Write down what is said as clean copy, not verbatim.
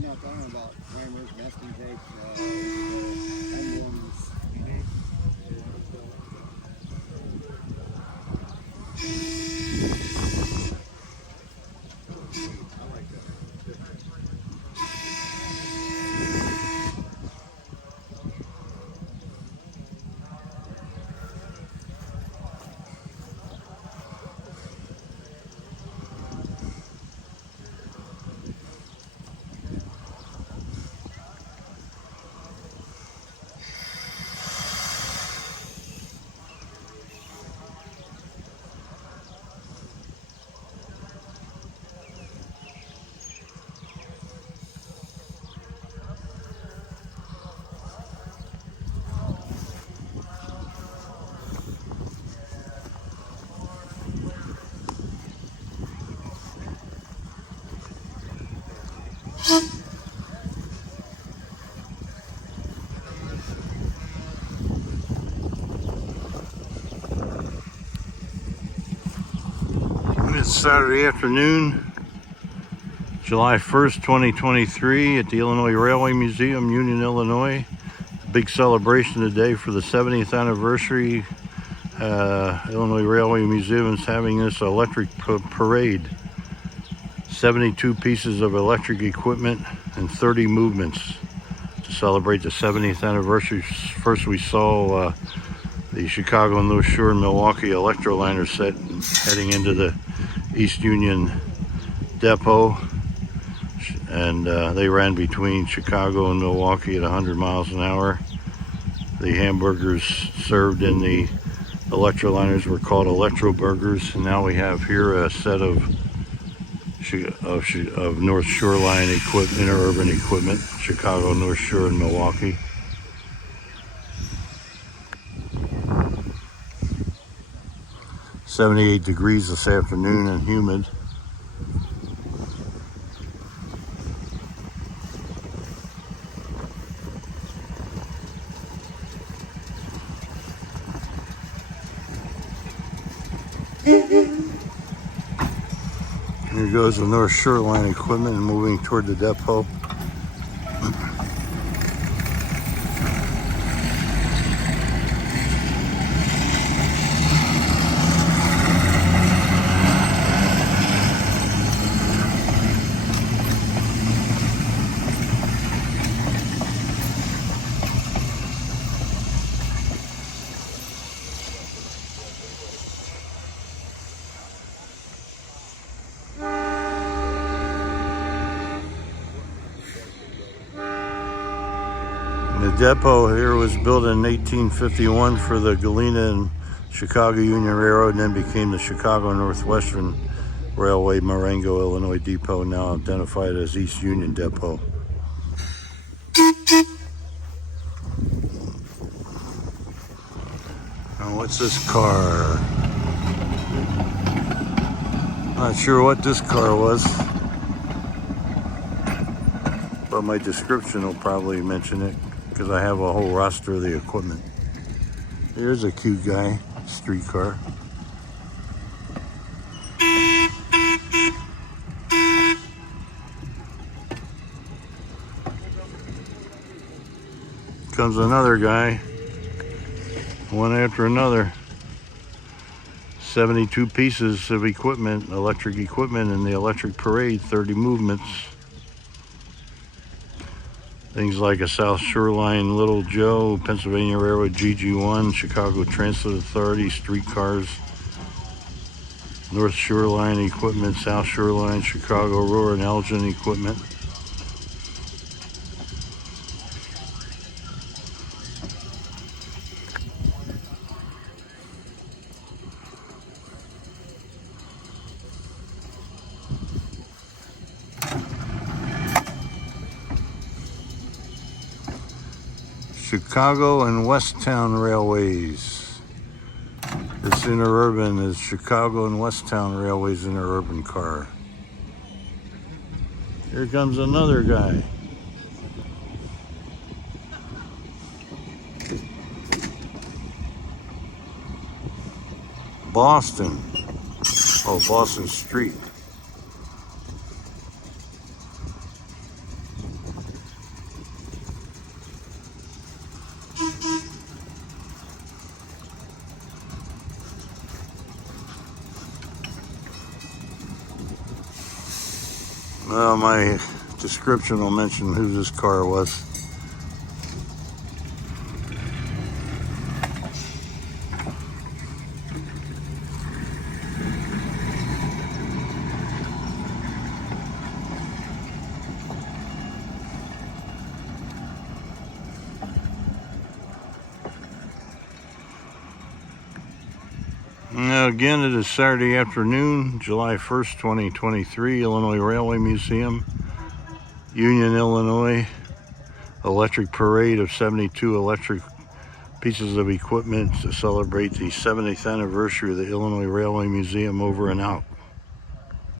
We're not talking about primers, masking tapes, emblems. It's Saturday afternoon, July 1st, 2023 at the Illinois Railway Museum, Union, Illinois. Big celebration today for the 70th anniversary. Illinois Railway Museum is having this electric parade. 72 pieces of electric equipment and 30 movements to celebrate the 70th anniversary. First we saw the Chicago, North Shore, and Milwaukee Electroliner set heading into the East Union Depot, and they ran between Chicago and Milwaukee at 100 miles an hour. The hamburgers served in the Electroliners were called Electro Burgers, and now we have here a set of North Shoreline equipment, interurban equipment, Chicago, North Shore, and Milwaukee. "78 degrees this afternoon and humid." Here goes the North Shoreline equipment moving toward the depot. The depot here was built in 1851 for the Galena and Chicago Union Railroad, and then became the Chicago Northwestern Railway Marengo, Illinois Depot, now identified as East Union Depot. Now what's this car? Not sure what this car was, but my description will probably mention it, because I have a whole roster of the equipment. Here's a cute guy, streetcar. Comes another guy, one after another. 72 pieces of equipment, electric equipment in the electric parade, 30 movements. Things like a South Shoreline Little Joe, Pennsylvania Railroad GG1, Chicago Transit Authority, streetcars, North Shoreline equipment, South Shoreline, Chicago Road and Elgin equipment. Chicago and Westtown Railways. This interurban is Chicago and Westtown Railways interurban car. Here comes another guy. Boston. Oh, Boston Street. Well, my description will mention who this car was. Now again, it is Saturday afternoon, July 1st, 2023, Illinois Railway Museum, Union, Illinois, electric parade of 72 electric pieces of equipment to celebrate the 70th anniversary of the Illinois Railway Museum. Over and out.